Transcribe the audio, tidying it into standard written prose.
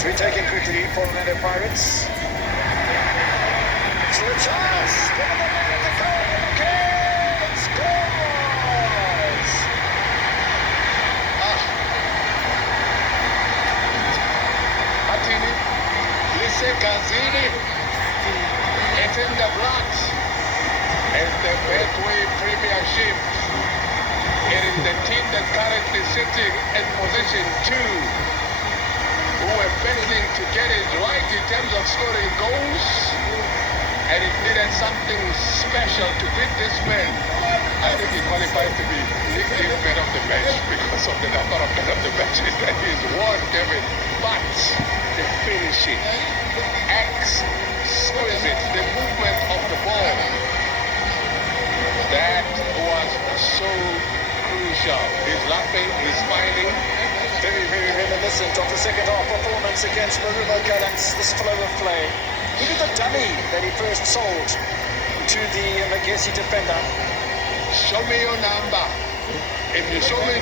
It's retaken quickly for Orlando Pirates. It's a chance. Give it a minute to go. Mofokeng scores. Atini, lisegazini, it's in the blood. It's the Betway Premiership. It is the team that currently sitting in position 2, who were battling to get it right in terms of scoring goals, and it needed something special to beat this man. I think he qualified to be nicknamed man of the match because of the number of men of the matches that he's won, Kevin. But the finishing, exquisite, the movement of the ball, that was so crucial. He's laughing, he's smiling. Very, very reminiscent of the second half performance against Marumo Gallants, this flow of play. Look at the dummy that he first sold to the Magesi defender. Show me your number. If you show me